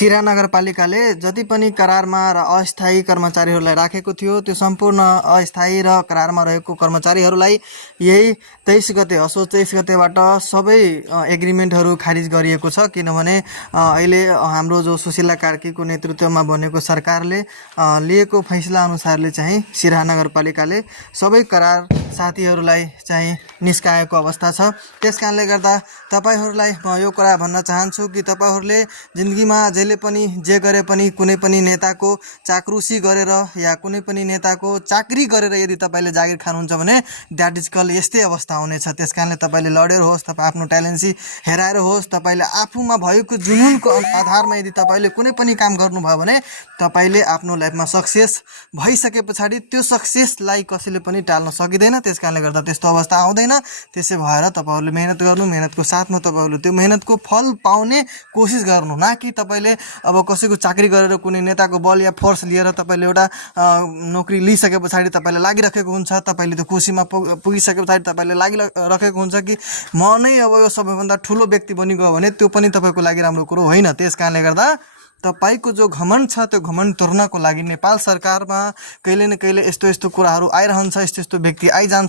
सिराहा नगरपालिकाले जति पनि करारमा र अस्थायी कर्मचारीहरूलाई राखेको थियो त्यो सम्पूर्ण अस्थायी र करारमा रहेको कर्मचारीहरूलाई यही 23 गते असोज 23 गतेबाट सबै एग्रिमेन्टहरू खारिज गरिएको छ। किनभने अहिले हाम्रो जो सुशीला कार्कीको नेतृत्वमा बनेको सरकारले लिएको फैसला अनुसारले चाहिँ सिराहा नगरपालिकाले सबै करार साथीहरूलाई चाहिँ निस्काएको अवस्था छ। त्यसकारणले गर्दा तपाईहरूलाई म यो कुरा भन्न चाहन्छु कि तपाईहरूले जिन्दगीमा जहिले पनि जे गरे पनि कुनै पनि नेताको चाक्रुसी गरेर या कुनै पनि नेताको चाकरी गरेर यदि तपाईले जागिर खानुहुन्छ भने द्याट इज कल यस्तै अवस्था हुनेछ। त्यसकारणले तपाईले लडेर होस्, तपाईँ आफ्नो ट्यालेन्सी हेराएर होस्, तपाईले आफूमा भएको जुनुनको आधारमा यदि तपाईले कुनै पनि काम गर्नुभयो भने तपाईले आफ्नो लाइफमा सक्सेस भइसके पछाडि त्यो सक्सेसलाई कसैले पनि टाल्न सकिँदैन। त्यसकारणले गर्दा त्यस्तो अवस्था आउँदैन। त्यसै भएर तपाईहरूले मेहनत गर्नु, मेहनतको साथमा तपाईहरूले त्यो मेहनतको फल पाउने कोसिस गर्नु, न कि तपाईले अब कसैको चाकरी गरेर कुनै नेताको बल या फोर्स लिएर तपाईले एउटा नोकरी लिइसके पछाडि तपाईले लागिरहेको हुन्छ। तपाईले त्यो खुसीमा पुगिसके पछाडि तपाईले लागिरहेको हुन्छ कि म नै अब यो सबैभन्दा ठुलो व्यक्ति बनिगयो भने त्यो पनि तपाईको लागि राम्रो कुरो होइन। त्यसकारणले गर्दा तपाईको जो घमण्ड छ त्यो घमण्ड तोड्नको लागि नेपाल सरकारमा कहिले न कहिले यस्तो यस्तो कुराहरू आइरहन्छ, यस्तो यस्तो व्यक्ति आइजान्छ।